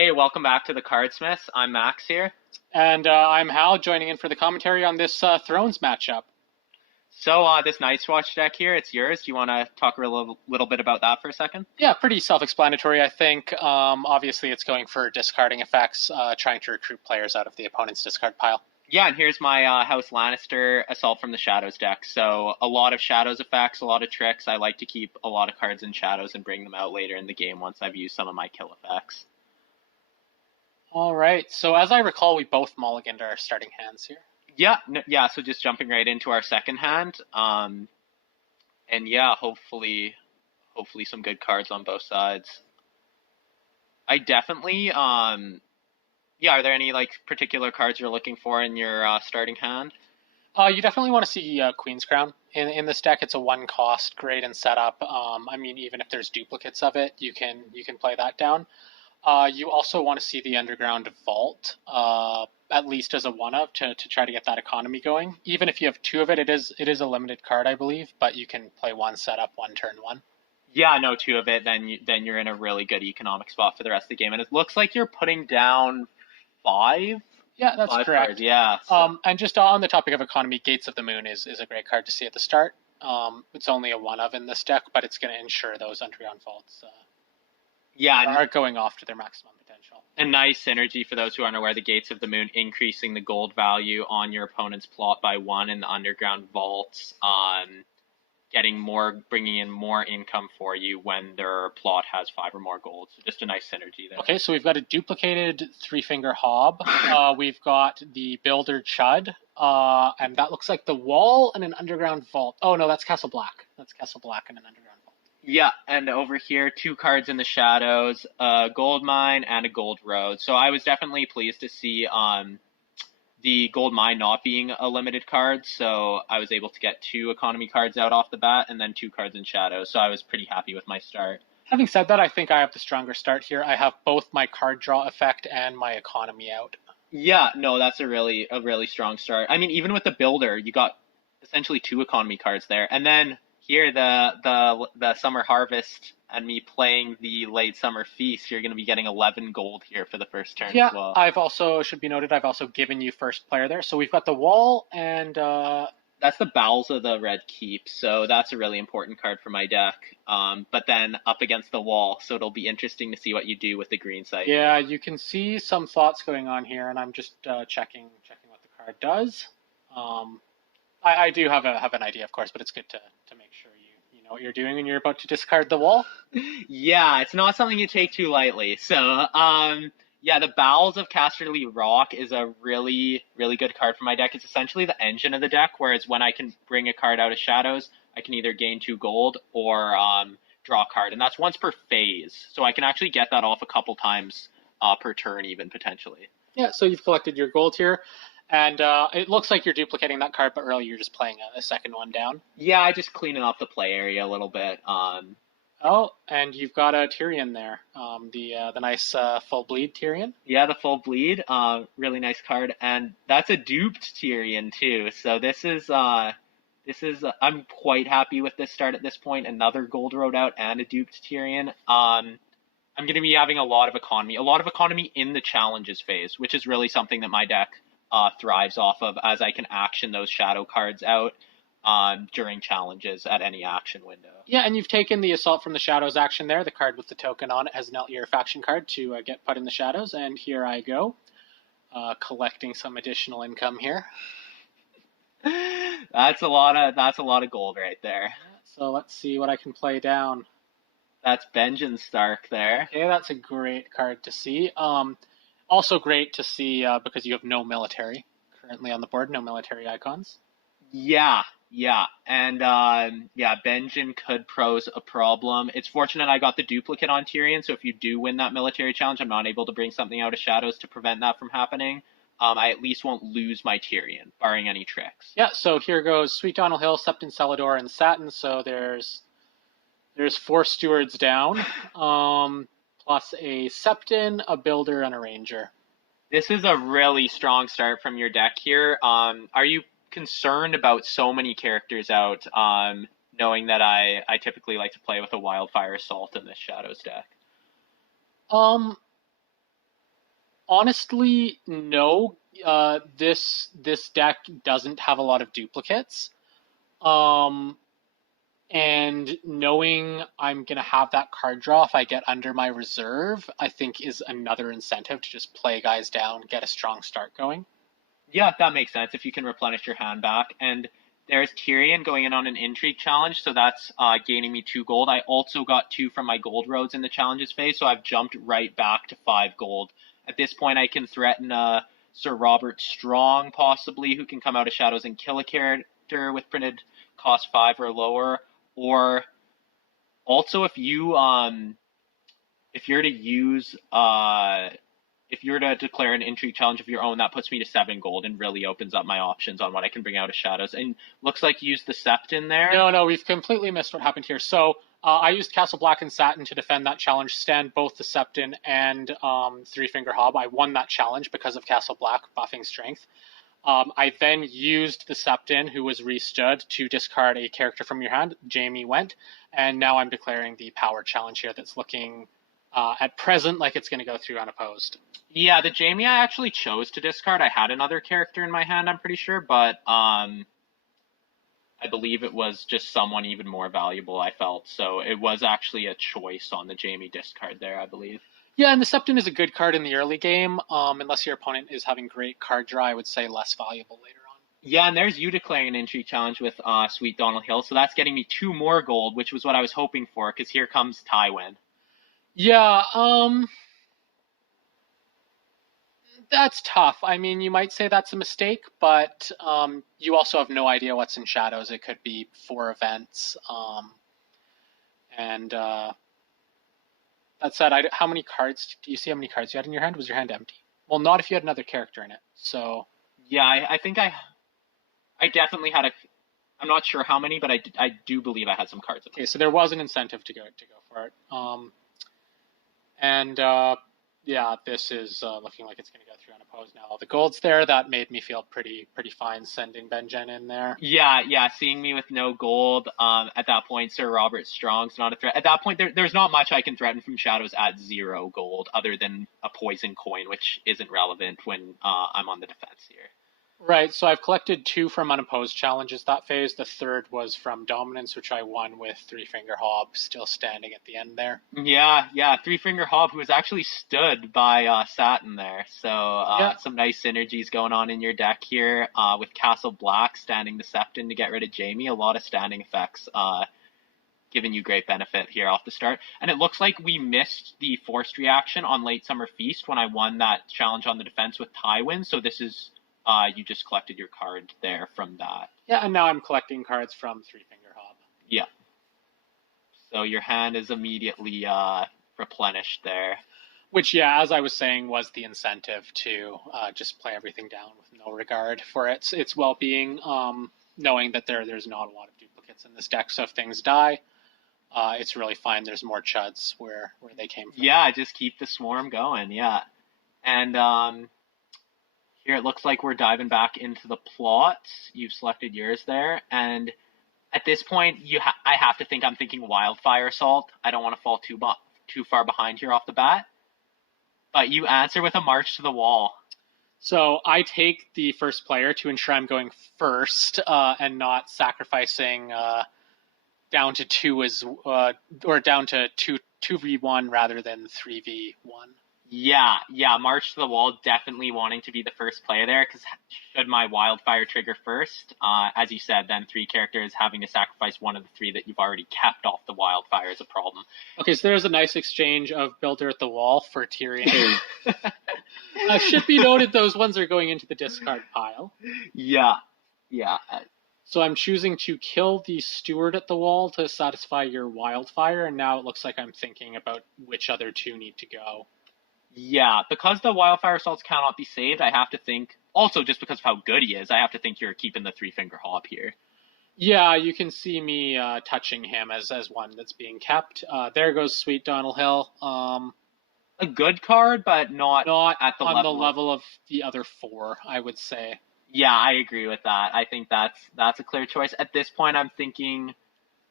Hey, welcome back to the Cardsmiths. I'm Max here. And I'm Hal, joining in for the commentary on this Thrones matchup. So, this Night's Watch deck here, it's yours. Do you want to talk a little bit about that for a second? Yeah, pretty self-explanatory, I think. Obviously, it's going for discarding effects, trying to recruit players out of the opponent's discard pile. Yeah, and here's my House Lannister Assault from the Shadows deck. So, a lot of Shadows effects, a lot of tricks. I like to keep a lot of cards in Shadows and bring them out later in the game once I've used some of my kill effects. All right, so as I recall, we both mulliganed our starting hands here. Yeah, so just jumping right into our second hand. And yeah, hopefully some good cards on both sides. I definitely Yeah, are there any like particular cards you're looking for in your starting hand? You definitely want to see Queen's Crown in this deck. It's a one-cost, great in setup. I mean, even if there's duplicates of it, you can play that down. You also want to see the Underground Vault, at least as a one-of, to try to get that economy going. Even if you have two of it, it is a limited card, I believe, but you can play one setup, one turn one. Yeah, no, two of it. Then you're in a really good economic spot for the rest of the game, and it looks like you're putting down five Yeah, that's five cards. correct. Yeah, so And just on the topic of economy, Gates of the Moon is a great card to see at the start. It's only a one-of in this deck, but it's going to ensure those Underground Vaults yeah, are going off to their maximum potential. a nice synergy for those who aren't aware. The Gates of the Moon increasing the gold value on your opponent's plot by one, and the Underground Vaults bringing in more income for you when their plot has five or more gold. So just a nice synergy there. Okay, so we've got a duplicated Three-Finger Hob. We've got the Builder Chud, and that looks like the Wall and an Underground Vault. Oh no, that's Castle Black. That's Castle Black and an Underground Vault. Yeah, and over here, two cards in the shadows, a gold mine and a gold road. So I was definitely pleased to see the gold mine not being a limited card. So I was able to get two economy cards out off the bat and then two cards in shadows. So I was pretty happy with my start. Having said that, I think I have the stronger start here. I have both my card draw effect and my economy out. Yeah, no, that's a really strong start. I mean, even with the builder, you got essentially two economy cards there, and then here the summer harvest and me playing the late summer feast, you're going to be getting 11 gold here for the first turn Yeah, as well. I've also, should be noted, I've also given you first player there. So we've got the Wall and That's the bowels of the red keep, so that's a really important card for my deck. But then up against the wall, so it'll be interesting to see what you do with the green side. yeah, you can see some thoughts going on here, and I'm just checking what the card does. Um, I do have an idea, of course, but it's good to make sure you know what you're doing when you're about to discard the wall. Yeah, it's not something you take too lightly. So, yeah, the Bowels of Casterly Rock is a really good card for my deck. It's essentially the engine of the deck, whereas when I can bring a card out of Shadows, I can either gain two gold or draw a card, and that's once per phase. So I can actually get that off a couple times per turn, even potentially. Yeah, so you've collected your gold here, and it looks like you're duplicating that card, but really you're just playing a second one down. Yeah, I just cleaning up the play area a little bit. Oh, and you've got a Tyrion there, the nice full bleed Tyrion. Yeah, the full bleed, really nice card, and that's a duped Tyrion too. So this is I'm quite happy with this start at this point. Another gold road out and a duped Tyrion. I'm going to be having a lot of economy in the challenges phase, which is really something that my deck thrives off of, as I can action those shadow cards out during challenges at any action window. Yeah, and you've taken the Assault from the Shadows action there. The card with the token on it has an Eltier faction card to get put in the shadows, and here I go, collecting some additional income here. That's a lot of gold right there. So let's see what I can play down. That's Benjamin Stark there. Okay, that's a great card to see. Also great to see because you have no military currently on the board, no military icons. Yeah, and yeah, Benjamin could pose a problem. It's fortunate I got the duplicate on Tyrion, so if you do win that military challenge, I'm not able to bring something out of Shadows to prevent that from happening. I at least won't lose my Tyrion, barring any tricks. Yeah, so here goes Sweet Donald Hill, Septon, Celador, and Satin. So there's four stewards down, plus a Septon, a Builder, and a Ranger. This is a really strong start from your deck here. Are you concerned about so many characters out, knowing that I typically like to play with a Wildfire Assault in this Shadows deck? Um, Honestly, no. This deck doesn't have a lot of duplicates. Um, and knowing I'm gonna have that card draw if I get under my reserve, I think is another incentive to just play guys down, get a strong start going. Yeah, that makes sense if you can replenish your hand back. And there's Tyrion going in on an intrigue challenge, so that's gaining me 2 gold. I also got 2 from my gold roads in the challenges phase, so I've jumped right back to 5 gold. At this point, I can threaten Sir Robert Strong, possibly, who can come out of shadows and kill a character with printed cost 5 or lower. Or also, if you're to use if you were to declare an intrigue challenge of your own, that puts me to 7 gold and really opens up my options on what I can bring out of shadows. And looks like you used the Sept in there. No, we've completely missed what happened here. So I used Castle Black and Satin to defend that challenge stand, both the Septon and Three Finger Hob. I won that challenge because of Castle Black buffing strength. I then used the Septon, who was restood, to discard a character from your hand. Jamie went, and now I'm declaring the power challenge here that's looking at present like it's going to go through unopposed. Yeah, the Jamie I actually chose to discard. I had another character in my hand, I'm pretty sure, but I believe it was just someone even more valuable, I felt. So it was actually a choice on the Jamie discard there, I believe. Yeah, and the Septon is a good card in the early game. Unless your opponent is having great card draw, I would say less valuable later on. Yeah, and there's you declaring an intrigue challenge with Sweet Donald Hill, so that's getting me 2 more gold, which was what I was hoping for, because here comes Tywin. Yeah, that's tough. I mean, you might say that's a mistake, but you also have no idea what's in shadows. It could be 4 events. And that said, how many cards do you see? How many cards you had in your hand? Was your hand empty? Well, not if you had another character in it. So yeah, I think I definitely had a. I'm not sure how many, but I do believe I had some cards. Okay, so there was an incentive to go for it. Yeah, this is looking like it's going to go through unopposed now. The gold's there. That made me feel pretty fine sending Benjen in there. Yeah. Seeing me with no gold, at that point, Sir Robert Strong's not a threat. At that point, there's not much I can threaten from shadows at 0 gold, other than a poison coin, which isn't relevant when I'm on the defense here. Right, so I've collected 2 from unopposed challenges that phase. The third was from dominance, which I won with Three Finger Hob still standing at the end there. Yeah, Three Finger Hob, who was actually stood by Satin there. So some nice synergies going on in your deck here. With Castle Black standing the Septon to get rid of Jamie, a lot of standing effects giving you great benefit here off the start. And it looks like we missed the forced reaction on Late Summer Feast when I won that challenge on the defense with Tywin. So this is you just collected your card there from that. Yeah, and now I'm collecting cards from Three Finger Hob. Yeah. So your hand is immediately replenished there. Which, yeah, as I was saying, was the incentive to just play everything down with no regard for its well-being, knowing that there's not a lot of duplicates in this deck. So if things die, it's really fine. There's more chuds where they came from. Yeah, just keep the swarm going. Yeah, and here it looks like we're diving back into the plot. You've selected yours there, and at this point, I have to think I'm thinking Wildfire Assault. I don't want to fall too far behind here off the bat. But you answer with a March to the Wall. So I take the first player to ensure I'm going first and not sacrificing down to 2 or down to 2v1 rather than 3v1. Yeah, March to the Wall, definitely wanting to be the first player there, because should my Wildfire trigger first, as you said, then 3 characters having to sacrifice one of the 3 that you've already kept off the Wildfire is a problem. Okay, so there's a nice exchange of Builder at the Wall for Tyrion. Should be noted, those ones are going into the discard pile. Yeah. So I'm choosing to kill the Steward at the Wall to satisfy your Wildfire, and now it looks like I'm thinking about which other 2 need to go. Yeah, because the Wildfire Assaults cannot be saved, I have to think, also just because of how good he is, I have to think you're keeping the Three Finger Hob here. Yeah, you can see me touching him as one that's being kept. There goes Sweet Donald Hill. A good card, but not at the on the level of the other 4, I would say. Yeah, I agree with that. I think that's a clear choice. At this point, I'm thinking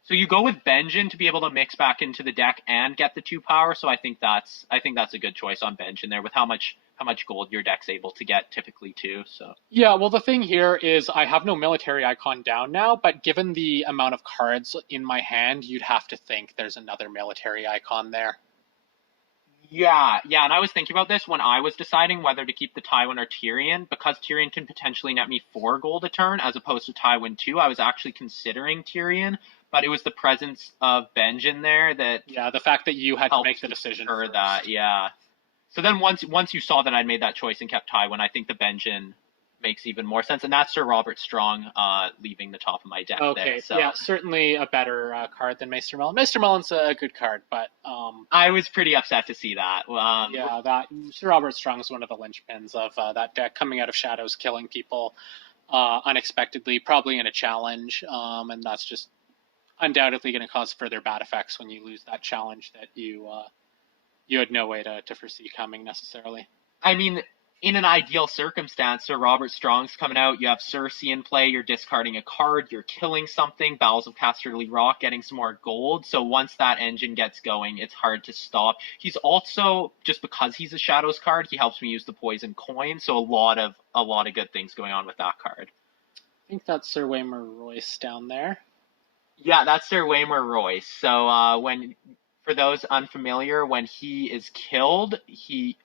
So you go with Benjin to be able to mix back into the deck and get the 2 power. So I think that's a good choice on Benjin there with how much gold your deck's able to get typically too. So Yeah, well, the thing here is I have no military icon down now, but given the amount of cards in my hand, you'd have to think there's another military icon there. yeah, and I was thinking about this when I was deciding whether to keep the Tywin or Tyrion, because Tyrion can potentially net me 4 gold a turn as opposed to Tywin 2. I was actually considering Tyrion, but it was the presence of Benjen there that Yeah, the fact that you had to make helped the decision deter first. that. Yeah. So then once you saw that I'd made that choice and kept Tywin, I think the Benjen makes even more sense, and that's Sir Robert Strong leaving the top of my deck there. Okay, So yeah, certainly a better card than Maester Melon. Maester Melon's a good card, but I was pretty upset to see that. yeah, that Sir Robert Strong is one of the linchpins of that deck, coming out of shadows, killing people unexpectedly, probably in a challenge, and that's just undoubtedly going to cause further bad effects when you lose that challenge that you had no way to foresee coming necessarily. I mean, in an ideal circumstance, Sir Robert Strong's coming out. You have Cersei in play. You're discarding a card. You're killing something. Bowels of Casterly Rock, getting some more gold. So once that engine gets going, it's hard to stop. He's also, just because he's a Shadows card, he helps me use the poison coin. So a lot of good things going on with that card. I think that's Sir Waymar Royce down there. Yeah, that's Sir Waymar Royce. So when for those unfamiliar, when he is killed, he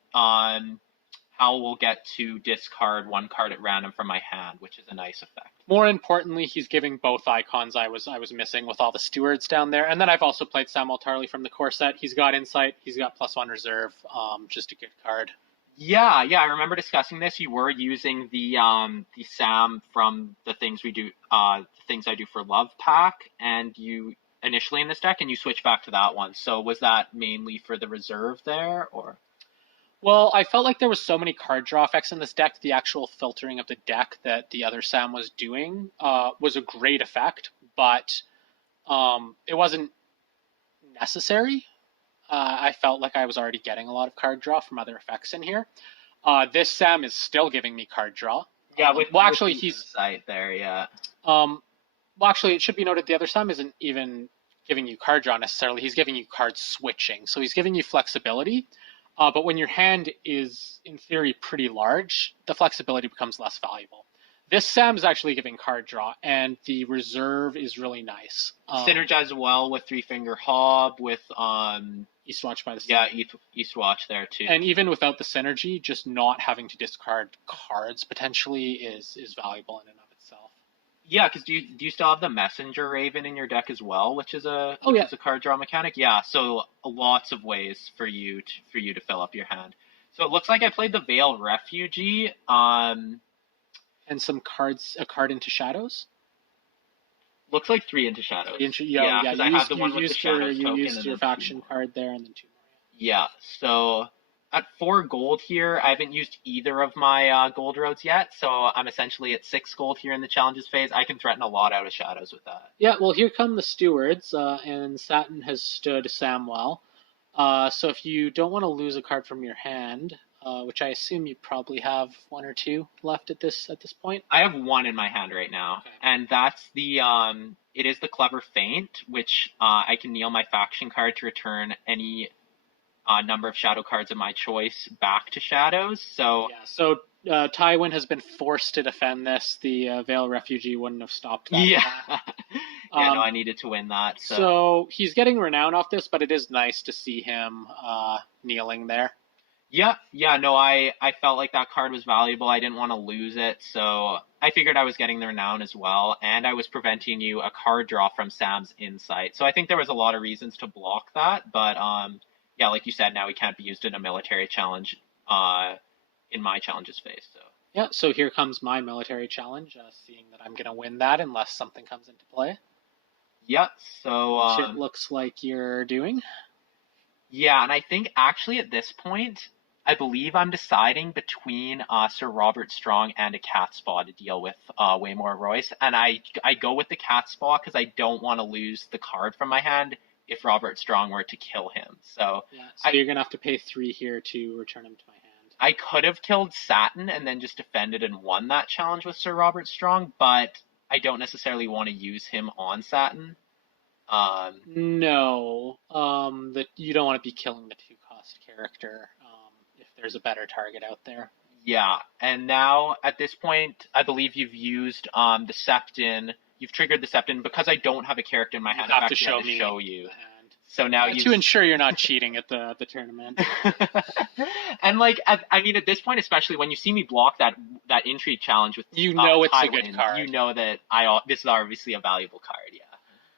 Hal will get to discard 1 card at random from my hand, which is a nice effect. More importantly, he's giving both icons I was missing with all the stewards down there. And then I've also played Samuel Tarley from the core set. He's got insight. He's got +1 reserve. Just a good card. Yeah, I remember discussing this. You were using the Sam from the things I do for Love pack, and you initially in this deck, and you switch back to that one. So was that mainly for the reserve there, or? Well, I felt like there was so many card draw effects in this deck. The actual filtering of the deck that the other Sam was doing was a great effect, but it wasn't necessary. I felt like I was already getting a lot of card draw from other effects in here. This Sam is still giving me card draw. Yeah, actually, the he's insight there. Yeah. well, actually, it should be noted the other Sam isn't even giving you card draw necessarily. He's giving you card switching, so he's giving you flexibility. But when your hand is, in theory, pretty large, the flexibility becomes less valuable. This Sam is actually giving card draw, and the reserve is really nice. Synergize well with Three Finger Hob, with Eastwatch by the Sea. Yeah, Eastwatch there too. And even without the synergy, just not having to discard cards potentially is valuable in and of itself. Yeah, because do you still have the Messenger Raven in your deck as well, which is a is a card draw mechanic? Yeah, so lots of ways for you to fill up your hand. So it looks like I played the Veil Refugee. And some cards, a card into shadows. Looks like 3 into shadows. Yeah, because I have the one with the shadows you token. used your faction card there, and then 2 more. Yeah, so at 4 gold here, I haven't used either of my gold roads yet, so I'm essentially at 6 gold here in the challenges phase. I can threaten a lot out of shadows with that. Yeah, well, here come the stewards, and Satin has stood Samwell. So if you don't want to lose a card from your hand, which I assume you probably have 1 or 2 left at this point. I have 1 in my hand right now, okay. And that's it is the Clever Feint, which I can kneel my faction card to return any number of shadow cards of my choice back to shadows. So Tywin has been forced to defend this. The Veil Refugee wouldn't have stopped that. Yeah. No, I needed to win that. So he's getting renown off this, but it is nice to see him kneeling there. Yeah, no, I felt like that card was valuable. I didn't want to lose it, so I figured I was getting the renown as well, and I was preventing you a card draw from Sam's Insight. So I think there was a lot of reasons to block that, but yeah, like you said, now he can't be used in a military challenge in my challenges phase. So yeah, so here comes my military challenge, seeing that I'm going to win that unless something comes into play. Yeah, so which it looks like you're doing. Yeah, and I think actually at this point, I believe I'm deciding between Sir Robert Strong and a Catspaw to deal with Waymar Royce, and I go with the Catspaw because I don't want to lose the card from my hand if Robert Strong were to kill him. So you're gonna have to pay 3 here to return him to my hand. I could have killed Satin and then just defended and won that challenge with Sir Robert Strong, but I don't necessarily want to use him on Satin. No, that you don't want to be killing the 2-cost character if there's a better target out there. Yeah, and now at this point, I believe you've used the Septon. You've triggered the Septon because I don't have a character in my You hand. I've have to actually show had to me show you. the hand. So now Yeah, you've to ensure you're not cheating at the tournament. and like I mean at this point, especially when you see me block that intrigue challenge with You know it's a good Tywin, you card. know that this is obviously a valuable card. Yeah.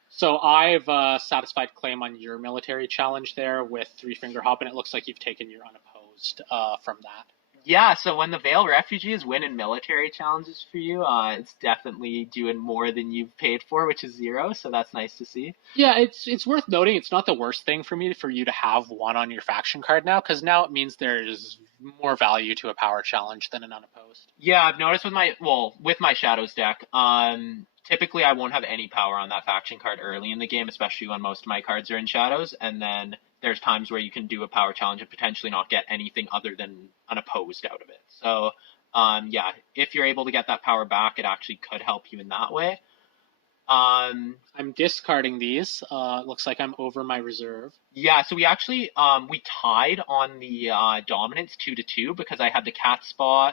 So I've satisfied claim on your military challenge there with Three Finger Hop, and it looks like you've taken your unopposed from that. Yeah, so when the Veil Refugee is winning military challenges for you, it's definitely doing more than you've paid for, which is 0. So that's nice to see. Yeah, it's worth noting. It's not the worst thing for you to have one on your faction card now, because now it means there's more value to a power challenge than an unopposed. Yeah, I've noticed with my Shadows deck, typically I won't have any power on that faction card early in the game, especially when most of my cards are in Shadows, and then there's times where you can do a power challenge and potentially not get anything other than unopposed out of it. So, yeah, if you're able to get that power back, it actually could help you in that way. I'm discarding these. Looks like I'm over my reserve. Yeah, so we actually we tied on the dominance 2-2 because I had the cat spa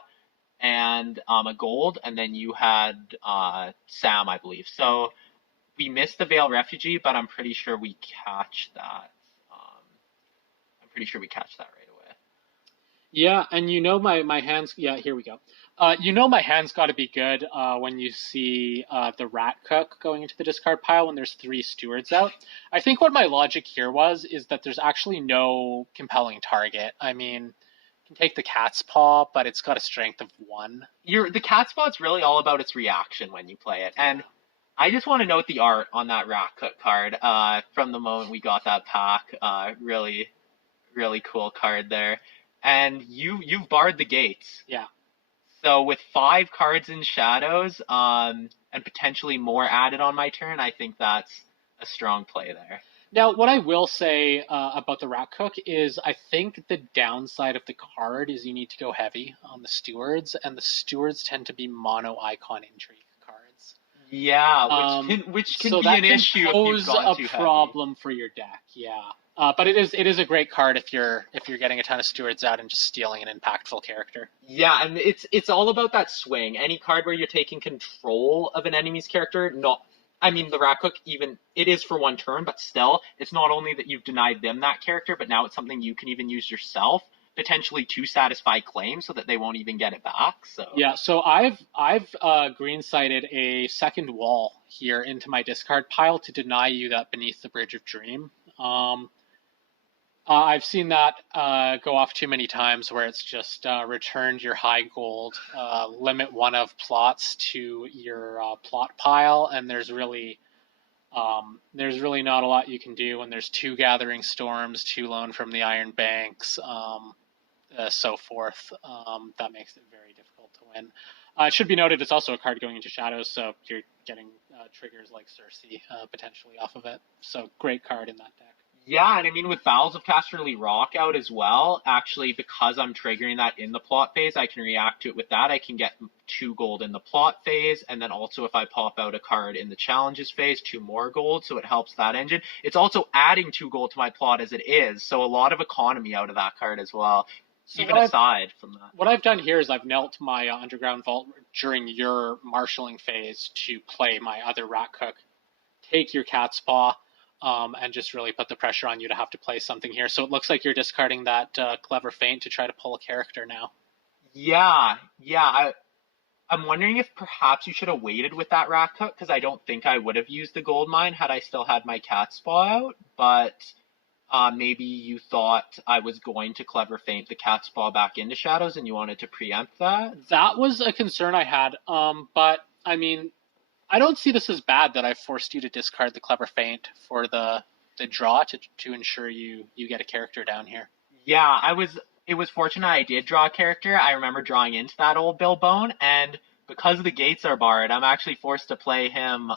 and a gold, and then you had Sam, I believe. So we missed the Veil Refugee, but I'm pretty sure we catch that. Um, I'm pretty sure we catch that right away. Yeah, and you know my hands. Yeah, here we go. You know my hands got to be good when you see the rat cook going into the discard pile when there's 3 stewards out. I think what my logic here was is that there's actually no compelling target. I mean, you can take the cat's paw, but it's got a strength of 1. The cat spot's really all about its reaction when you play it, and I just want to note the art on that rat cook card from the moment we got that pack. Really, really cool card there. And you've barred the gates. Yeah. So with 5 cards in Shadows, and potentially more added on my turn, I think that's a strong play there. Now, what I will say about the rat cook is I think the downside of the card is you need to go heavy on the stewards, and the stewards tend to be mono icon intrigue cards. Yeah, which can So be that an can issue if you've pose gone a too problem for your deck. Yeah, but it is a great card if you're getting a ton of stewards out and just stealing an impactful character. heavy. Yeah, and it's all about that swing. Any card where you're taking control of an enemy's character, not I mean the Rat Cook even it is for 1 turn, but still, it's not only that you've denied them that character, but now it's something you can even use yourself, potentially to satisfy claims so that they won't even get it back. So Yeah, so I've green sighted a second wall here into my discard pile to deny you that Beneath the Bridge of Dream. I've seen that go off too many times where it's just returned your high gold, limit 1 of plots to your plot pile, and there's really not a lot you can do when there's 2 Gathering Storms, 2 Loan from the Iron Banks, so forth. That makes it very difficult to win. It should be noted it's also a card going into Shadows, so you're getting triggers like Cersei potentially off of it. So great card in that deck. yeah, and I mean with Bowels of Casterly Rock out as well, actually because I'm triggering that in the plot phase, I can react to it with that. I can get 2 gold in the plot phase, and then also if I pop out a card in the challenges phase, 2 more gold, so it helps that engine. It's also adding 2 gold to my plot as it is, so a lot of economy out of that card as well. So Even aside from that. What I've done here is I've knelt my Underground Vault during your marshalling phase to play my other Rat Cook, take your Cat's Paw, and just really put the pressure on you to have to play something here. So it looks like you're discarding that Clever Feint to try to pull a character now. Yeah. I'm wondering if perhaps you should have waited with that Rat Cook, because I don't think I would have used the gold mine had I still had my cat spa out, but maybe you thought I was going to Clever Feint the cat spa back into Shadows and you wanted to preempt that? That was a concern I had, but I mean, I don't see this as bad that I forced you to discard the Clever Feint for the draw to ensure you get a character down here. Yeah, it was fortunate I did draw a character. I remember drawing into that old Bill Bone, and because the gates are barred, I'm actually forced to play him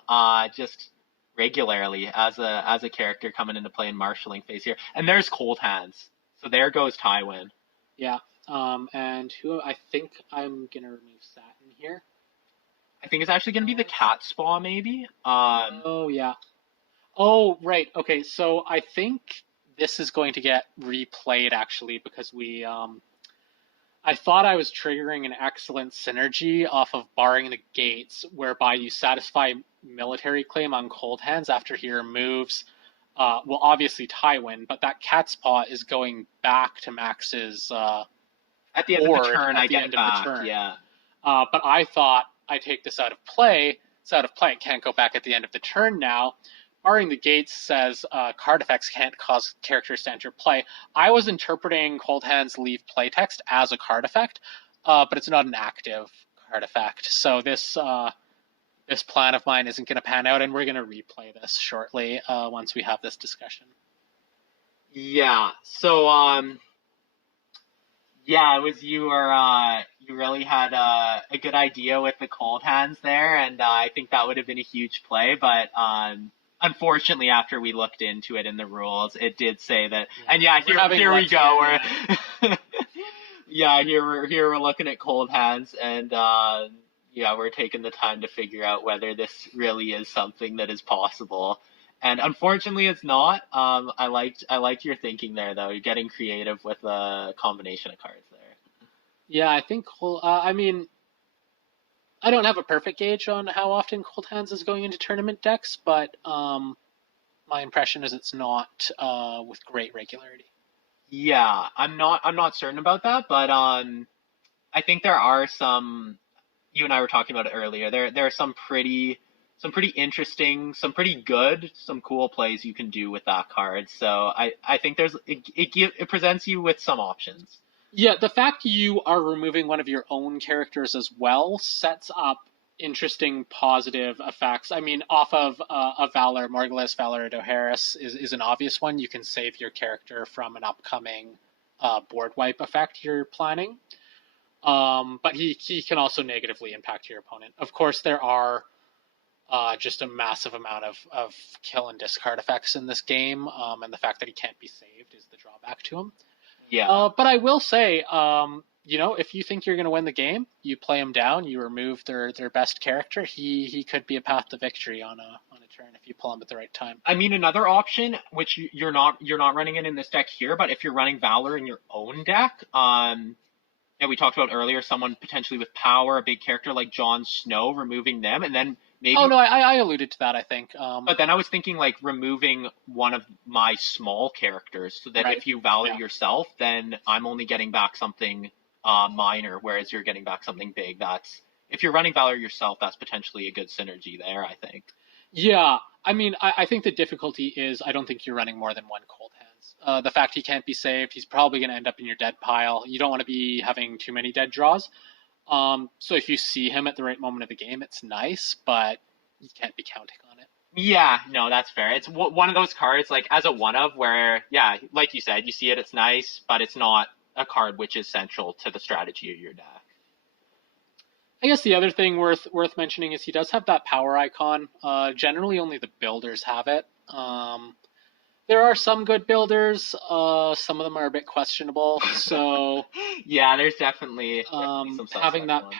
just regularly as a character coming into play in marshalling phase here. And there's Cold Hands. So there goes Tywin. Yeah. And who I think I'm gonna remove Satin here. I think it's actually gonna be the cat spa maybe. Oh yeah. Oh, right. Okay, so I think this is going to get replayed actually because I thought I was triggering an excellent synergy off of barring the gates, whereby you satisfy military claim on cold hands after he removes, well, obviously Tywin, but that cat's paw is going back to Max's At the end of the board turn, at I the get it end of the back. turn. Yeah. But I thought I take this out of play. It's out of play. It can't go back at the end of the turn now. Barring the gates says card effects can't cause characters to enter play. I was interpreting Cold Hands leave playtext as a card effect, but it's not an active card effect. So this plan of mine isn't going to pan out, and we're going to replay this shortly once we have this discussion. Yeah. So yeah, it was you really had a good idea with the cold hands there, and I think that would have been a huge play. But unfortunately, after we looked into it in the rules, it did say that. Yeah. And yeah, here we go. We're yeah, here we're looking at cold hands, and yeah, we're taking the time to figure out whether this really is something that is possible. And unfortunately, it's not. I liked your thinking there, though. You're getting creative with a combination of cards there. Yeah, I think. I mean, I don't have a perfect gauge on how often Cold Hands is going into tournament decks, but my impression is it's not with great regularity. Yeah, I'm not certain about that, but I think there are some. You and I were talking about it earlier. There are some pretty interesting, some pretty good, some cool plays you can do with that card. So I think it presents you with some options. Yeah, the fact you are removing one of your own characters as well sets up interesting positive effects. I mean, off of a Valor, Morgulus, Valor Dohaeris is an obvious one. You can save your character from an upcoming board wipe effect you're planning. But he can also negatively impact your opponent. Of course, there are just a massive amount of kill and discard effects in this game, and the fact that he can't be saved is the drawback to him. Yeah. But I will say, if you think you're going to win the game, you play him down, you remove their best character. He could be a path to victory on a turn if you pull him at the right time. I mean, another option, which you're not running it in this deck here, but if you're running Valor in your own deck, yeah, we talked about earlier, someone potentially with power, a big character like Jon Snow, removing them, and then maybe. Oh no, I alluded to that. I think. But then I was thinking like removing one of my small characters, so that Right. if you Valor Yeah. yourself, then I'm only getting back something minor, whereas you're getting back something big. That's if you're running Valor yourself, that's potentially a good synergy there, I think. Yeah, I mean, I think the difficulty is I don't think you're running more than one Cold Hands. The fact he can't be saved, he's probably going to end up in your dead pile. You don't want to be having too many dead draws. So if you see him at the right moment of the game, it's nice, but you can't be counting on it. Yeah, no, that's fair. It's one of those cards, like as a one of, where yeah, like you said, you see it, it's nice, but it's not a card which is central to the strategy of your deck. I guess the other thing worth mentioning is he does have that power icon. Generally, only the builders have it. There are some good builders. Some of them are a bit questionable. So Yeah, there's definitely some having suspect that ones.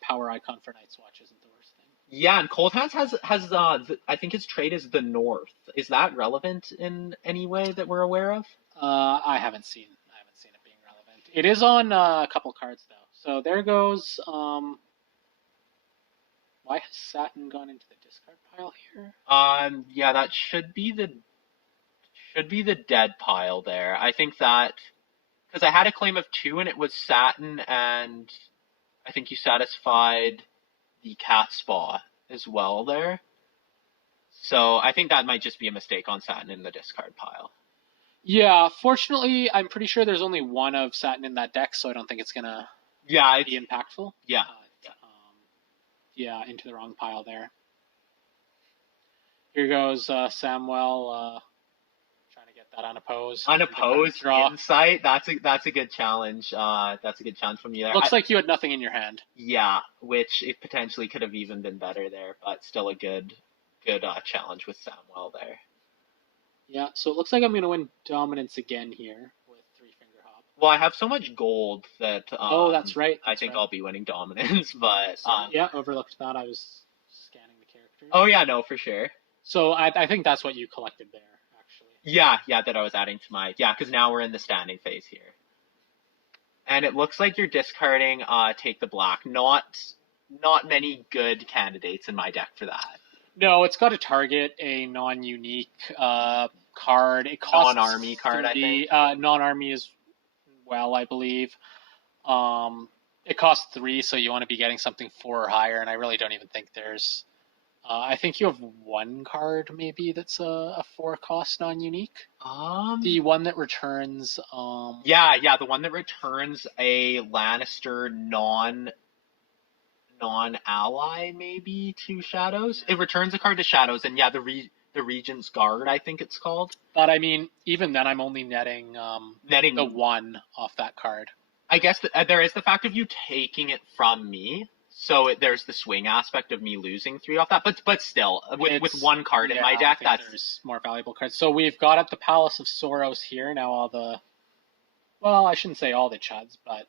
power icon for Night's Watch isn't the worst thing. Yeah, and Cold Hands has I think his trade is the North. Is that relevant in any way that we're aware of? I haven't seen it being relevant. It is on a couple cards though. So there goes. Why has Satin gone into the discard pile here? Yeah, that should be the dead pile there. I think that because I had a claim of two and it was Satin, and I think you satisfied the cat spa as well there. So I think that might just be a mistake on Satin in the discard pile. Yeah, fortunately, I'm pretty sure there's only one of Satin in that deck, so I don't think it's gonna Yeah, be impactful. yeah. Yeah, into the wrong pile there. Here goes Samwell trying to get that unopposed. Unopposed Draw. insight. That's a good challenge. That's a good challenge from you there. Looks like you had nothing in your hand. Yeah, which it potentially could have even been better there, but still a good challenge with Samwell there. Yeah, so it looks like I'm going to win dominance again here with Three Finger Hop. Well, I have so much gold that Oh, that's right. I think I'll be winning dominance, but So, yeah, overlooked that. I was scanning the characters. oh yeah, no, for sure. So I think that's what you collected there, actually. Yeah, that I was adding to my because now we're in the standing phase here, and it looks like you're discarding take the black. Not many good candidates in my deck for that. No, it's got to target a non-unique card. It costs Non-army card, I think. 3. Non-army as well, I believe. It costs 3, so you want to be getting something 4 or higher, and I really don't even think there's. I think you have one card maybe that's a 4 cost non-unique. The one that returns. Yeah, the one that returns a Lannister non-ally maybe to Shadows. It returns a card to Shadows, and the Regent's Guard, I think it's called. But I mean, even then, I'm only netting the 1 off that card. I guess there is the fact of you taking it from me, so there's the swing aspect of me losing 3 off that. But still, with one card in my deck, there's more valuable cards. So we've got at the Palace of Sorrows here now. Well, I shouldn't say all the chuds, but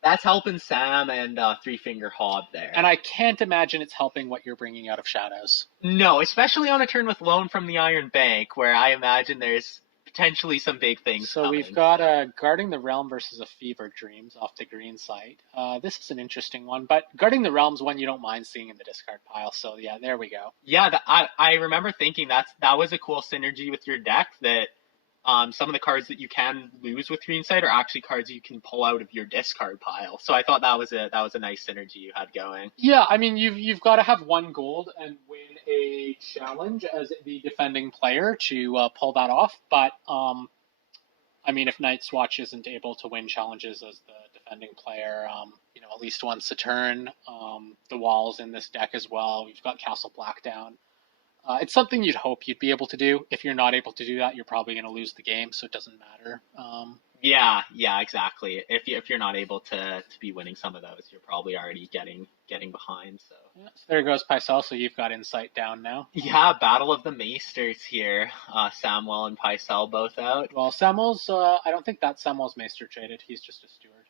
that's helping Sam and Three Finger Hob there. And I can't imagine it's helping what you're bringing out of Shadows. No, especially on a turn with Loan from the Iron Bank, where I imagine there's potentially some big things so coming. We've got Guarding the Realm versus a Fever Dreams off the green side. This is an interesting one, but Guarding the Realm's one you don't mind seeing in the discard pile, so yeah, there we go. Yeah, I remember thinking that was a cool synergy with your deck, that some of the cards that you can lose with greenside are actually cards you can pull out of your discard pile. So I thought that was a nice synergy you had going. Yeah, I mean you've got to have 1 gold and win a challenge as the defending player to pull that off. But I mean, if Night's Watch isn't able to win challenges as the defending player, at least once a turn. The walls in this deck as well. We've got Castle Blackdown. It's something you'd hope you'd be able to do. If you're not able to do that, you're probably going to lose the game, so it doesn't matter. Yeah, exactly. If you're not able to be winning some of those, you're probably already getting behind. So yeah, so there goes Pycelle. So you've got insight down now. Yeah, Battle of the Maesters here. Samwell and Pycelle both out. Well, Samwell's. I don't think that Samwell's Maester traded. He's just a steward.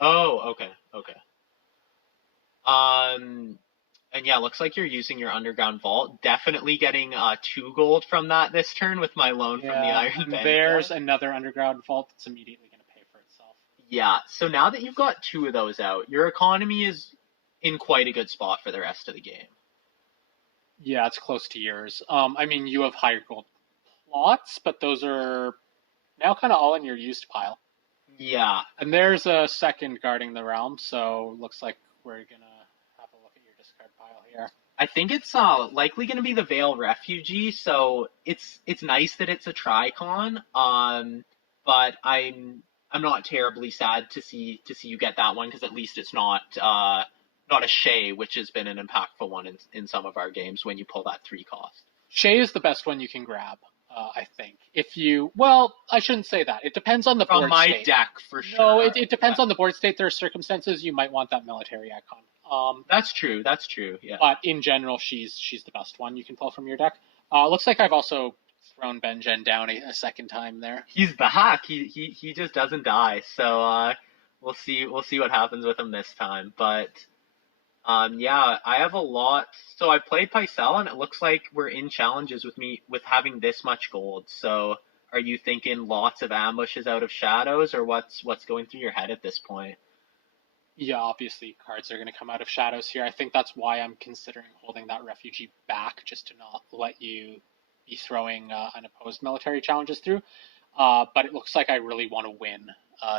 Oh, okay. And yeah, looks like you're using your Underground Vault. Definitely getting 2 gold from that this turn with my loan from the Iron Bank. There's another Underground Vault that's immediately going to pay for itself. Yeah, so now that you've got 2 of those out, your economy is in quite a good spot for the rest of the game. Yeah, it's close to yours. I mean, you have higher gold plots, but those are now kind of all in your used pile. Yeah. And there's a second Guarding the Realm, so looks like we're going to here. I think it's likely going to be the Veil Refugee, so it's nice that it's a Tricon. But I'm not terribly sad to see you get that one, because at least it's not a Shay, which has been an impactful one in some of our games when you pull that 3 cost. Shay is the best one you can grab, I think. I shouldn't say that. It depends on the board state. From my deck, for sure. No, it depends on the board state. There are circumstances you might want that military icon. That's true, yeah. But in general, she's the best one you can pull from your deck. Looks like I've also thrown Benjen down a second time there. He's back. He just doesn't die. So we'll see what happens with him this time. But yeah, I have a lot. So I played Pycelle, and it looks like we're in challenges with having this much gold. So are you thinking lots of ambushes out of Shadows, or what's going through your head at this point? Yeah, obviously cards are going to come out of Shadows here. I think that's why I'm considering holding that Refugee back, just to not let you be throwing unopposed military challenges through. But it looks like I really want to win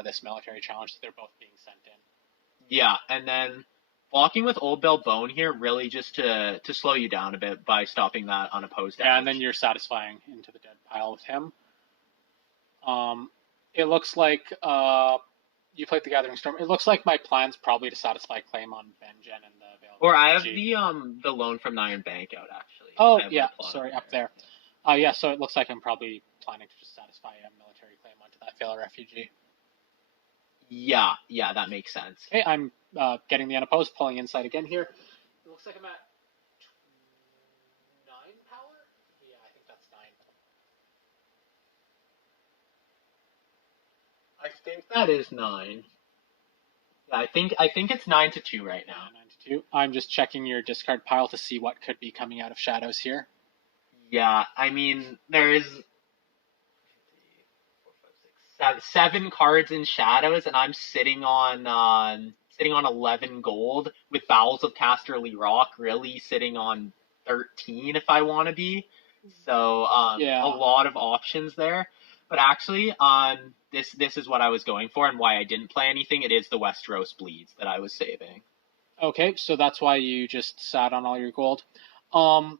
this military challenge that they're both being sent in. Yeah, and then blocking with Old Bell Bone here, really just to slow you down a bit by stopping that unopposed damage. Yeah, and then you're satisfying into the dead pile with him. It looks like you played the Gathering Storm. It looks like my plan's probably to satisfy claim on Benjen and the Veil. Or I have the loan from the Iron Bank out, actually. Oh, yeah, sorry, up there. Yeah, so it looks like I'm probably planning to just satisfy a military claim onto that Veil Refugee. Yeah, that makes sense. Okay, I'm getting the unopposed, pulling inside again here. It looks like I'm at 9 power? Yeah, I think that's 9. I think that is 9. Yeah, I think it's 9-2 right now. Yeah, too. I'm just checking your discard pile to see what could be coming out of shadows here. Yeah, I mean, there is seven cards in shadows, and I'm sitting on 11 gold with Bowels of Casterly Rock, really sitting on 13 if I want to be. So a Yeah. lot of options there. But actually, this is what I was going for and why I didn't play anything. It is the Westeros Bleeds that I was saving. Okay, so that's why you just sat on all your gold. Um,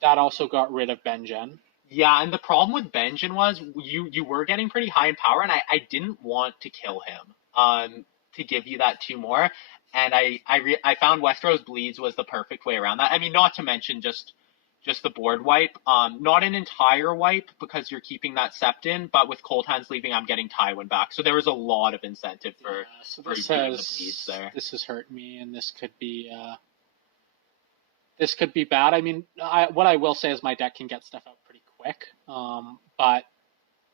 that also got rid of Benjen. Yeah, and the problem with Benjen was you were getting pretty high in power, and I didn't want to kill him to give you that two more, and I found Westeros Bleeds was the perfect way around that. I mean, not to mention just the board wipe, not an entire wipe because you're keeping that sept in, but with Cold Hands leaving, I'm getting Tywin back, so there was a lot of incentive for doing the bleeds there. This has hurt me, and this could be bad. I mean, what I will say is my deck can get stuff out pretty quick, but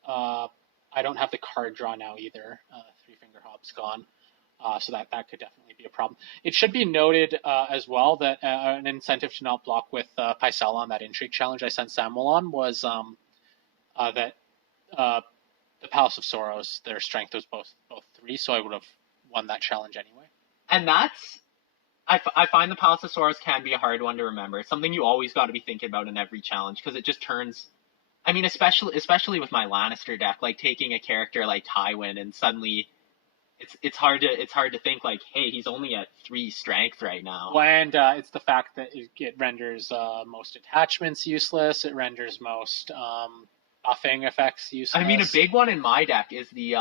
I don't have the card draw now either. Three Finger Hob's gone, so that could definitely be a problem. It should be noted as well that an incentive to not block with Pycelle on that Intrigue challenge I sent Samuel on was that the Palace of Sorrows, their strength was both three, so I would have won that challenge anyway. And that's I find the Palace of Sorrows can be a hard one to remember. It's something you always got to be thinking about in every challenge because it just turns. I mean, especially with my Lannister deck, like taking a character like Tywin and suddenly it's hard to think like, hey, he's only at 3 strength right now. Well, and it's the fact that it renders most attachments useless. It renders most buffing effects useless. I mean, a big one in my deck is the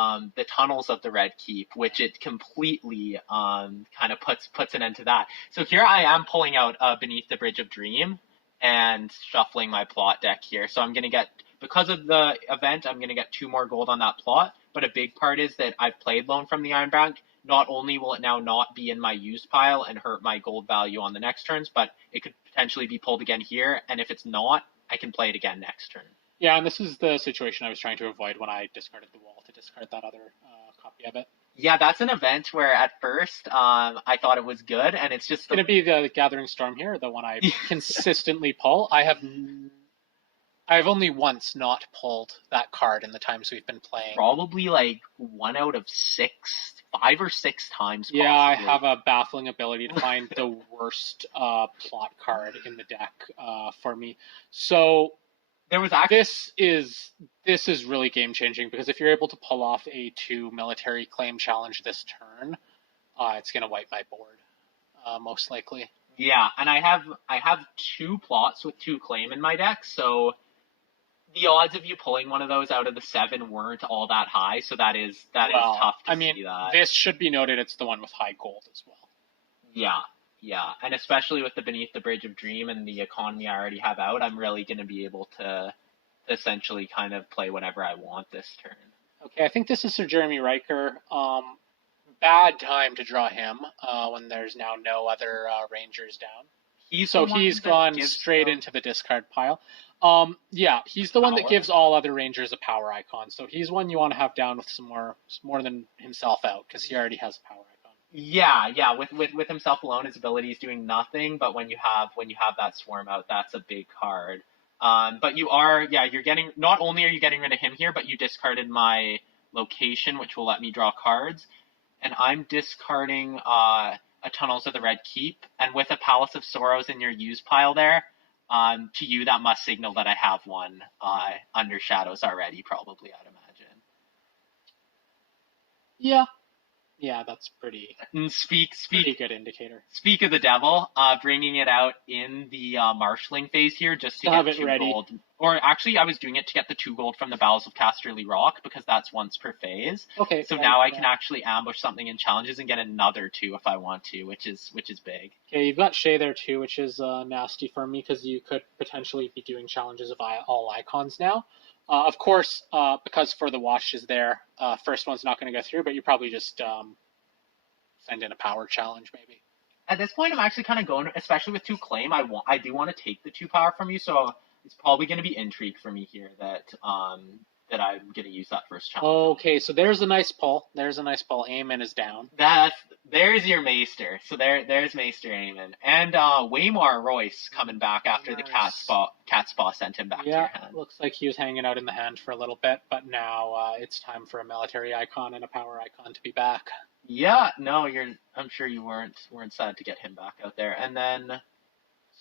Tunnels of the Red Keep, which it completely kind of puts an end to that. So here I am pulling out Beneath the Bridge of Dream and shuffling my plot deck here. So I'm gonna get, because of the event, I'm gonna get 2 more gold on that plot. But a big part is that I've played Loan from the Ironbound. Not only will it now not be in my used pile and hurt my gold value on the next turns, but it could potentially be pulled again here. And if it's not, I can play it again next turn. Yeah, and this is the situation I was trying to avoid when I discarded the wall to discard that other copy of it. Yeah, that's an event where at first I thought it was good, and it's just going to be the Gathering Storm here, the one I consistently pull. I've only once not pulled that card in the times we've been playing. Probably like 1 out of 6, 5 or 6 times. Possibly. Yeah, I have a baffling ability to find the worst plot card in the deck for me. So there was actually this is really game changing because if you're able to pull off a 2 military claim challenge this turn, it's gonna wipe my board most likely. Yeah, and I have 2 plots with 2 claim in my deck, so the odds of you pulling one of those out of the 7 weren't all that high. So that is tough to see that. This should be noted. It's the one with high gold as well. Yeah, and especially with the Beneath the Bridge of Dream and the economy I already have out, I'm really going to be able to essentially kind of play whatever I want this turn. Okay, I think this is Sir Jeremy Riker. Bad time to draw him when there's now no other Rangers down. He's gone straight into the discard pile. Yeah, he's the one that gives all other Rangers a power icon. So he's one you want to have down with some more than himself out because he already has a power icon. Yeah. With himself alone, his ability is doing nothing. But when you have that swarm out, that's a big card. But you're getting, not only are you getting rid of him here, but you discarded my location, which will let me draw cards, and I'm discarding a Tunnels of the Red Keep, and with a Palace of Sorrows in your use pile there, to you that must signal that I have one under Shadows already, probably, I'd imagine. Yeah, that's pretty. And pretty good indicator. Speak of the devil, bringing it out in the marshalling phase here just to get 2 gold. Or actually, I was doing it to get the 2 gold from the Bowels of Casterly Rock because that's once per phase. Okay. So now I can actually ambush something in challenges and get another 2 if I want to, which is big. Okay, you've got Shay there too, which is nasty for me because you could potentially be doing challenges of all icons now. Of course, because For the Watch is there, first one's not going to go through, but you probably just send in a power challenge maybe. At this point, I'm actually kind of going, especially with 2 claim, I do want to take the 2 power from you, so it's probably going to be Intrigue for me here that that I'm gonna use that first challenge on. Okay, so there's a nice pull. There's a nice pull. Aemon is down. That's there's your Maester. So there's Maester Aemon. And Waymar Royce coming back after the cat spa sent him back to Yeah, your hand. looks like he was hanging out in the hand for a little bit, but now it's time for a military icon and a power icon to be back. Yeah, no, I'm sure you weren't sad to get him back out there. And then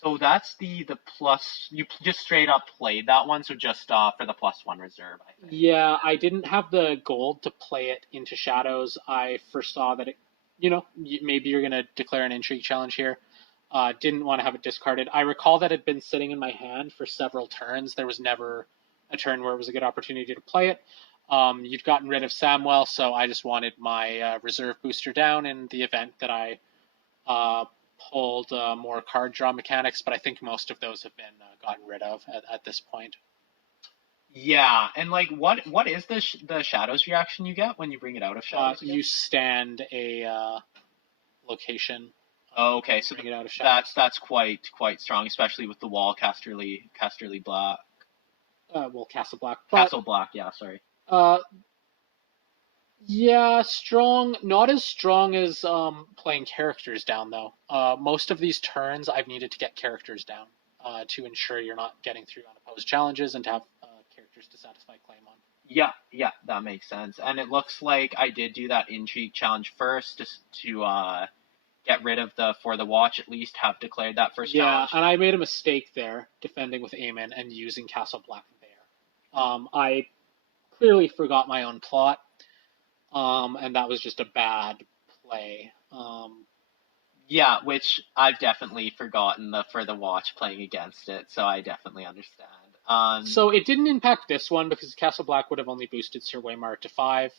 so that's the plus. You just straight up played that one, so just for the +1 reserve, I think. Yeah, I didn't have the gold to play it into shadows. I foresaw that it, maybe you're gonna declare an intrigue challenge here. Didn't want to have it discarded. I recall that it had been sitting in my hand for several turns. There was never a turn where it was a good opportunity to play it. You'd gotten rid of Samwell, so I just wanted my reserve booster down in the event that I pulled more card draw mechanics, but I think most of those have been gotten rid of at this point. Yeah, and like, what is the shadows reaction you get when you bring it out of shadows? You stand a location. Oh, okay, so bring it out of shadows. that's quite strong, especially with the wall Casterly Black. Well, Castle Black. Castle Black, yeah, sorry. Yeah, strong. Not as strong as playing characters down though. Most of these turns, I've needed to get characters down to ensure you're not getting through unopposed challenges and to have characters to satisfy claim on. Yeah, that makes sense. And it looks like I did do that intrigue challenge first, just to get rid of the for the watch at least have declared that first challenge. Yeah, and I made a mistake there defending with Aemon and using Castle Black there. I clearly forgot my own plot. And that was just a bad play. Yeah, which I've definitely forgotten for the watch playing against it, so I definitely understand. So it didn't impact this one because Castle Black would have only boosted Sir Waymar to 5.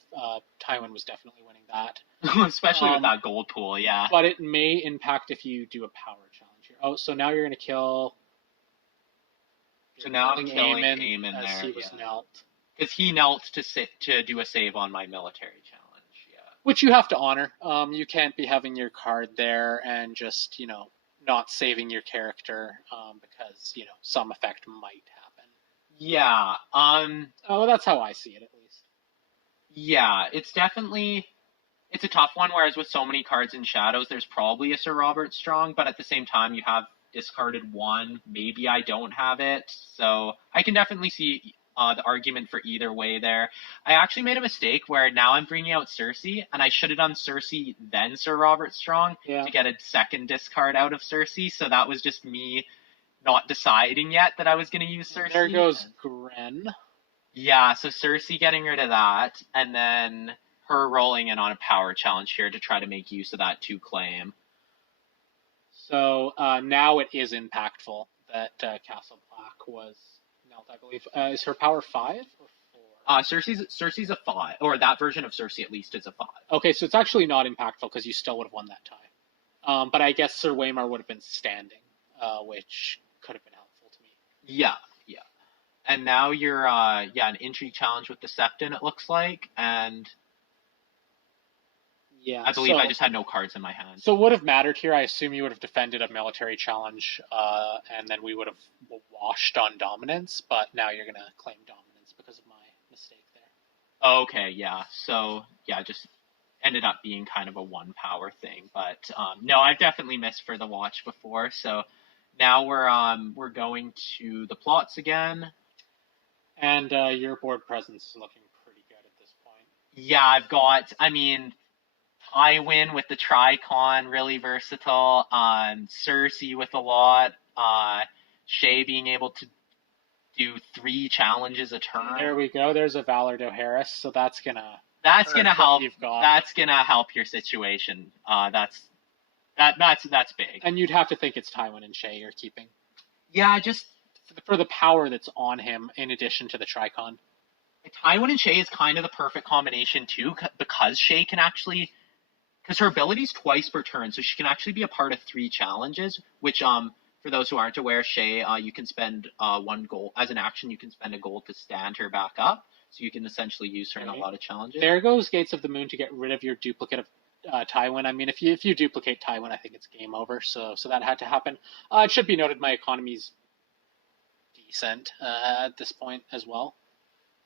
Tywin was definitely winning that. Especially with that gold pool, yeah. But it may impact if you do a power challenge here. Oh, so now you're going to kill... So now I'm killing Aemon as there, he was knelt. Because he knelt to do a save on my military challenge, yeah. Which you have to honor. You can't be having your card there and just, not saving your character because, some effect might happen. Yeah. Oh, that's how I see it, at least. Yeah, it's a tough one, whereas with so many cards in shadows, there's probably a Sir Robert Strong, but at the same time, you have discarded one. Maybe I don't have it, so I can definitely see the argument for either way there. I actually made a mistake where now I'm bringing out Cersei, and I should have done Cersei then Sir Robert Strong to get a second discard out of Cersei, so that was just me not deciding yet that I was going to use Cersei. There goes Gren. Yeah, so Cersei getting rid of that, and then her rolling in on a power challenge here to try to make use of that 2 claim. So now it is impactful that Castle Black was knelt, I believe. Is her power 5 or 4? Cersei's a 5, or that version of Cersei at least is a 5. Okay, so it's actually not impactful because you still would have won that tie. But I guess Sir Waymar would have been standing, which could have been helpful to me. Yeah. And now you're an intrigue challenge with the Septon, it looks like, and yeah, I believe I just had no cards in my hand. So what would have mattered here? I assume you would have defended a military challenge, and then we would have washed on dominance, but now you're going to claim dominance because of my mistake there. Okay, yeah. So, yeah, just ended up being kind of a 1 power thing. But, no, I've definitely missed for the watch before, so now we're going to the plots again. And your board presence is looking pretty good at this point. Yeah, I've got, Tywin with the Tricon, really versatile. Cersei with a lot. Shay being able to do 3 challenges a turn. There we go. There's a Valor Dohaeris, so that's gonna help. You've got. That's gonna help your situation. That's big. And you'd have to think it's Tywin and Shay you're keeping. Yeah, just for the power that's on him, in addition to the Tricon. Tywin and Shay is kind of the perfect combination too, because Shay can actually, because her ability is twice per turn, so she can actually be a part of 3 challenges. Which, for those who aren't aware, Shay, you can spend 1 gold as an action. You can spend a gold to stand her back up, so you can essentially use her in a lot of challenges. There goes Gates of the Moon to get rid of your duplicate of Tywin. I mean, if you duplicate Tywin, I think it's game over. So that had to happen. It should be noted my economy's decent at this point as well.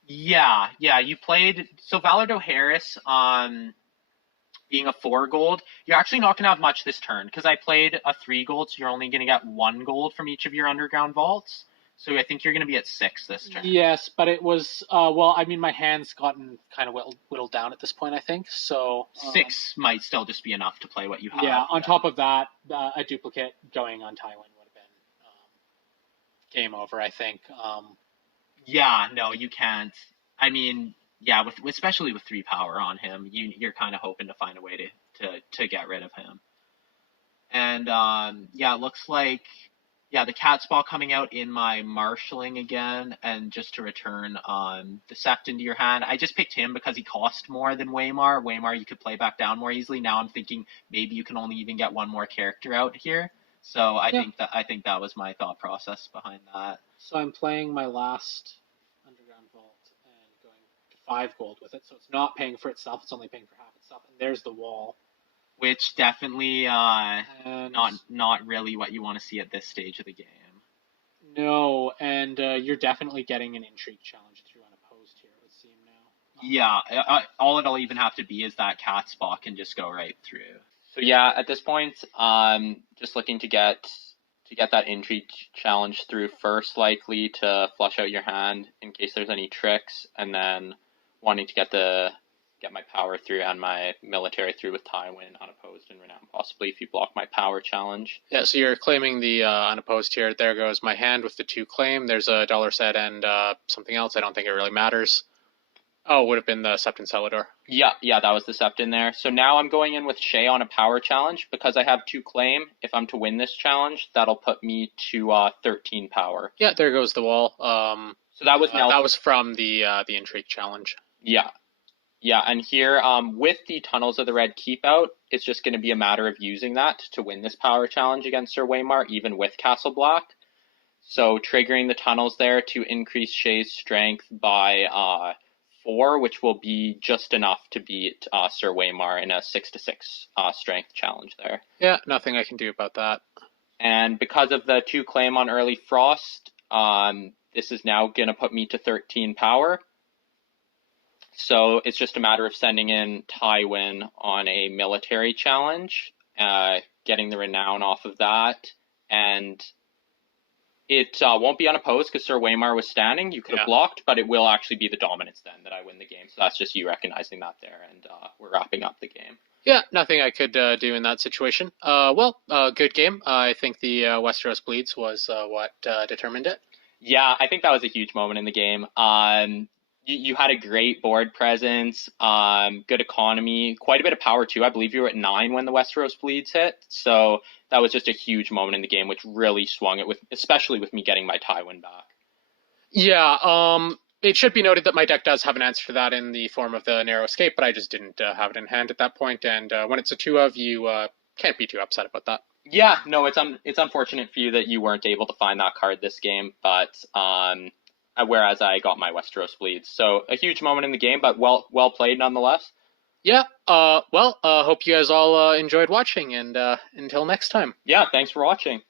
Yeah. You played so Valardo Harris. Being a 4 gold, you're actually not going to have much this turn because I played a 3 gold, so you're only going to get 1 gold from each of your underground vaults. So I think you're going to be at 6 this turn. Yes, but it was well. I mean, my hand's gotten kind of whittled down at this point. I think so. 6 might still just be enough to play what you have. Yeah. On top of that, a duplicate going on Tywin would have been game over. I think. Yeah, no, you can't. I mean, yeah, with especially with 3 power on him, you're kind of hoping to find a way to get rid of him. And yeah, it looks like the cat's ball coming out in my marshalling again, and just to return the Sept into your hand. I just picked him because he cost more than Waymar. Waymar you could play back down more easily. Now I'm thinking maybe you can only even get one more character out here. So I think that was my thought process behind that. So I'm playing my last underground vault and going to 5 gold with it. So it's not paying for itself. It's only paying for half itself. And there's the wall. Which definitely And not really what you want to see at this stage of the game. no, and you're definitely getting an intrigue challenge through unopposed here. It would seem now. Yeah, all it'll even have to be is that cat spot can just go right through. So yeah, at this point, just looking to get that intrigue challenge through first, likely to flush out your hand in case there's any tricks, and then wanting to get my power through and my military through with Tywin unopposed and renown, possibly if you block my power challenge. Yeah, so you're claiming the unopposed here. There goes my hand with the 2 claim. There's a dollar set and something else. I don't think it really matters. Oh, it would have been the Sept and Celador. Yeah, that was the Sept in there. So now I'm going in with Shay on a power challenge because I have 2 claim. If I'm to win this challenge, that'll put me to 13 power. Yeah, there goes the wall. So that was that was from the intrigue challenge. Yeah, and here, with the Tunnels of the Red Keep out, it's just going to be a matter of using that to win this power challenge against Sir Waymar, even with Castle Black. So triggering the tunnels there to increase Shay's strength by 4, which will be just enough to beat Sir Waymar in a 6-6 strength challenge there. Yeah, nothing I can do about that. And because of the 2 claim on early frost, this is now going to put me to 13 power. So it's just a matter of sending in Tywin on a military challenge, getting the renown off of that, and it won't be unopposed because Sir Waymar was standing. You could have blocked, but it will actually be the dominance then that I win the game. So that's just you recognizing that there, and we're wrapping up the game. Yeah, nothing I could do in that situation. Good game. I think the Westeros Bleeds was what determined it. Yeah, I think that was a huge moment in the game. You had a great board presence, good economy, quite a bit of power too. I believe you were at 9 when the Westeros Bleeds hit. So that was just a huge moment in the game, which really swung it, especially with me getting my Tywin back. Yeah, it should be noted that my deck does have an answer to that in the form of the Narrow Escape, but I just didn't have it in hand at that point. And when it's a 2 of, you can't be too upset about that. Yeah, no, it's unfortunate for you that you weren't able to find that card this game, but whereas I got my Westeros Bleeds. So a huge moment in the game, but well played nonetheless. Yeah, hope you guys all enjoyed watching, and until next time. Yeah, thanks for watching.